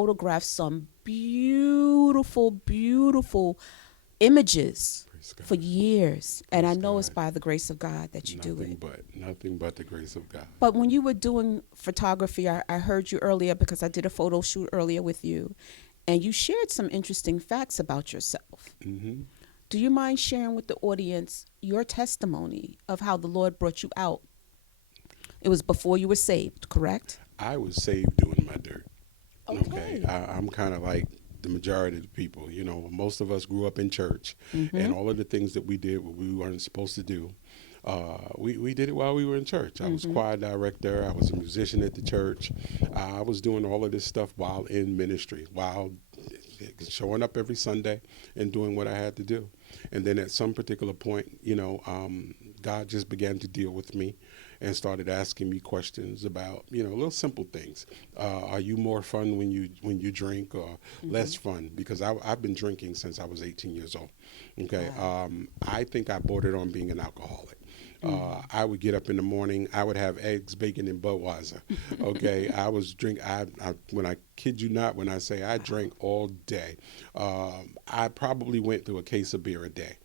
photographed some beautiful, beautiful images for years. And I know it's by the grace of God that you do it. Nothing but the grace of God. But when you were doing photography, I heard you earlier because I did a photo shoot earlier with you, and you shared some interesting facts about yourself. Mm-hmm. Do you mind sharing with the audience your testimony of how the Lord brought you out? It was before you were saved, correct? I was saved doing my dirt. Okay. I'm kind of like the majority of the people. You know, most of us grew up in church, and all of the things that we did what we weren't supposed to do, we did it while we were in church. I was choir director. I was a musician at the church. I was doing all of this stuff while in ministry, while showing up every Sunday and doing what I had to do. And then at some particular point, God just began to deal with me and started asking me questions about, little simple things. Are you more fun when you drink, or less fun? Because I've been drinking since I was 18 years old. Okay. Wow. I think I bordered on being an alcoholic. I would get up in the morning. I would have eggs, bacon, and Budweiser. Okay, I was drink. When I kid you not, when I say I drank all day, I probably went through a case of beer a day.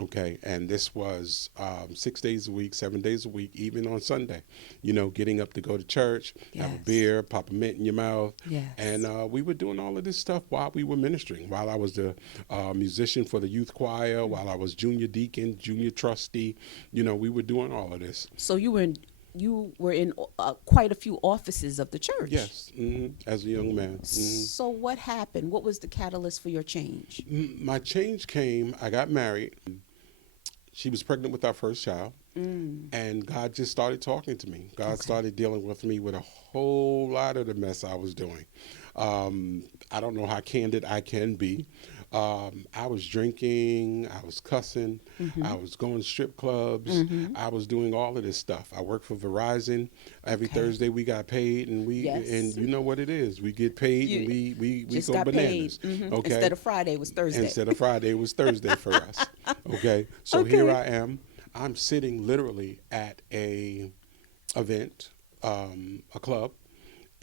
Okay, and this was 6 days a week, 7 days a week, even on Sunday. Getting up to go to church, have a beer, pop a mint in your mouth. Yes. And we were doing all of this stuff while we were ministering, while I was the musician for the youth choir, while I was junior deacon, junior trustee. We were doing all of this. So you were in quite a few offices of the church. Yes, as a young man. So what happened? What was the catalyst for your change? My change came, I got married. She was pregnant with our first child, and God just started talking to me. God started dealing with me with a whole lot of the mess I was doing. I don't know how candid I can be. I was drinking, I was cussing, I was going to strip clubs, I was doing all of this stuff. I worked for Verizon. Every Thursday we got paid, and and you know what it is. We get paid, and we go bananas. Okay. Instead of Friday, it was Thursday. Instead of Friday, it was Thursday for us. Okay. So here I am. I'm sitting literally at a event, a club.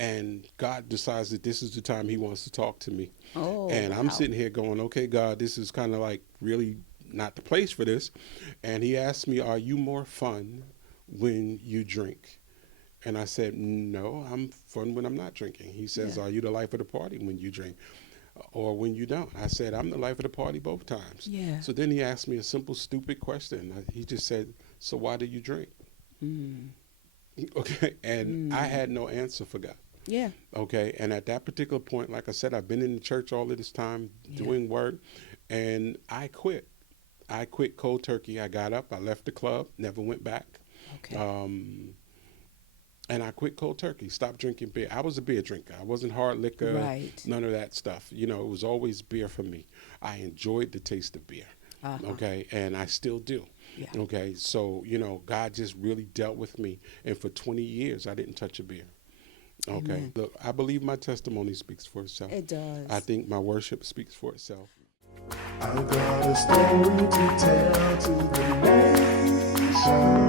And God decides that this is the time he wants to talk to me. And I'm sitting here going, okay, God, this is kind of like really not the place for this. And he asked me, are you more fun when you drink? And I said, no, I'm fun when I'm not drinking. He says, are you the life of the party when you drink or when you don't? I said, I'm the life of the party both times. Yeah. So then he asked me a simple, stupid question. He just said, so why do you drink? Okay. And I had no answer for God. Yeah. Okay. And at that particular point, like I said, I've been in the church all of this time doing work, and I quit. I quit cold turkey. I got up, I left the club, never went back. Okay. And I quit cold turkey, stopped drinking beer. I was a beer drinker. I wasn't hard liquor, none of that stuff. It was always beer for me. I enjoyed the taste of beer. Okay. And I still do. Yeah. Okay. So, God just really dealt with me. And for 20 years, I didn't touch a beer. Okay. Amen. Look, I believe my testimony speaks for itself. It does. I think my worship speaks for itself. I've got a story to tell to the nation.